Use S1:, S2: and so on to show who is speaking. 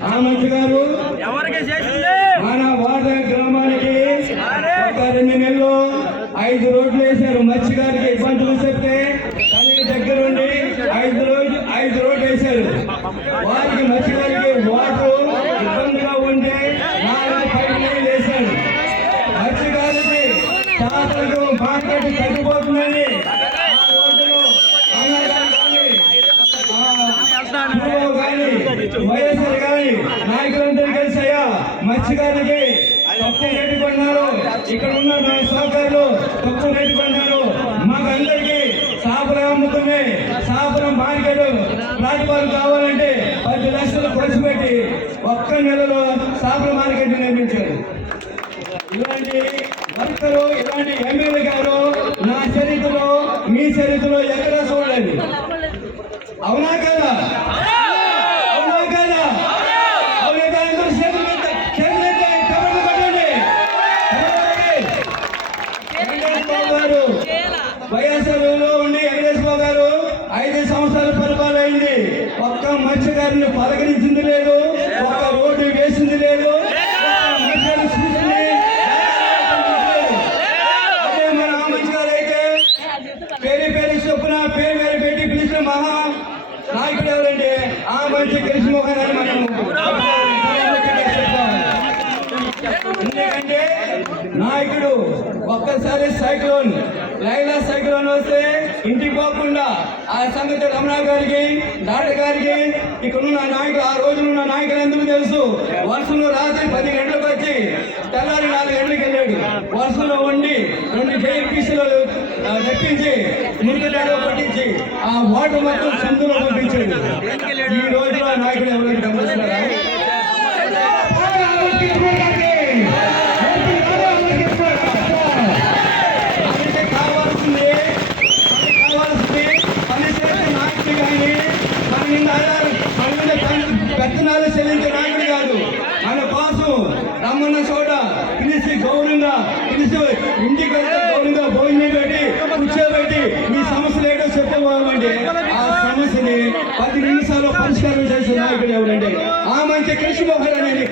S1: ఆ మంచి గారు మన వాడ గ్రామానికి ఒక రెండు నెలలు ఐదు రోడ్లు వేశారు. మత్స్య గారికి ఇబ్బందులు చెప్తే తల్లి దగ్గరుండి ఐదు రోజు ఐదు రోడ్లు వేశారు. వారికి మత్స్య గారికి వాటర్ ఇబ్బందిగా ఉంటే నాలుగు పైపు లైన్లు వేశారు. మత్స్య గారికి చేపలకు మార్కెట్ తగ్గిపోతుందని వైఎస్ఆర్ నాయకులందరూ కలిసి అయ్యా మత్స్యకారులకి తక్కువ రేటు కొన్నారు. ఇక్కడ ఉన్న నా సహకారులు తక్కువ రేటు కొన్నారు. మాకు అందరికి చేపలు అమ్ముతుంది చేపల మార్కెట్ ప్లాట్ఫామ్ కావాలంటే పది లక్షలు ఖర్చు పెట్టి ఒక్క నెలలో చేపల మార్కెట్ నిర్మించారు. ఇలాంటి వర్కరు ఇలాంటి ఎమ్మెల్యే గారు నా చరిత్రలో మీ చరిత్రలో ఎక్కడా చూడండి అవునా కదా? అవునా వైఎస్ఆర్లో ఉండి వెంకటేష్ గారు ఐదు సంవత్సరాల పరిపాలన అయింది. ఒక్క మత్స్యకారుని పలకరించింది లేదు. ఒక్క రోడ్డు వేసింది లేదు. మన అయితే పేరు చొప్పున పేరు పెట్టి మహా నాయకుడు ఎవరండి ఆ మంచి కలిసి మొఖాన్ని మనం ఎందుకంటే నాయకుడు ఒక్కసారి సైక్లోన్ లైలా సైక్లోన్ వస్తే ఇంటికి పోకుండా ఆ సంగతి రమణ గారికి డాక్టర్ గారికి ఇక్కడున్న నాయకులు ఆ రోజున నాయకులు ఎందుకు తెలుసు. వర్షంలో రాత్రి పది గంటలకు వచ్చి తెల్లారి నాలుగు గంటలకు వెళ్ళాడు. వర్షంలో ఉండి రెండు జైలు పీసులు దక్కించి మునిగిలాడో పట్టించి ఆ వాటర్ మొత్తం సందులో పంపించాడు ఈ రోజులో ఆ ఎవరైనా గమనిస్తున్నారా మనకి కావాల్సింది మనకి కావాల్సింది పని చేసే నాయకుడు కానీ మన మీద ఆధార- మన మీద పని- చెల్లించే నాయకుడు కాదు. ఆయన కోసం రమ్మన్న చోట పిలిచి గౌరవంగా పిలిచి ఇంటికి వెళ్తే గౌరవంగా భోజనం పెట్టి కూర్చోబెట్టి మీ సమస్యలు ఏంటో చెప్పుకోవాలంటే ఆ సమస్యని పది నిమిషాల్లో పరిష్కారం చేసే నాయకుడు ఎవరంటే ఆ మంచి కృష్ణమోహన్ అనేది.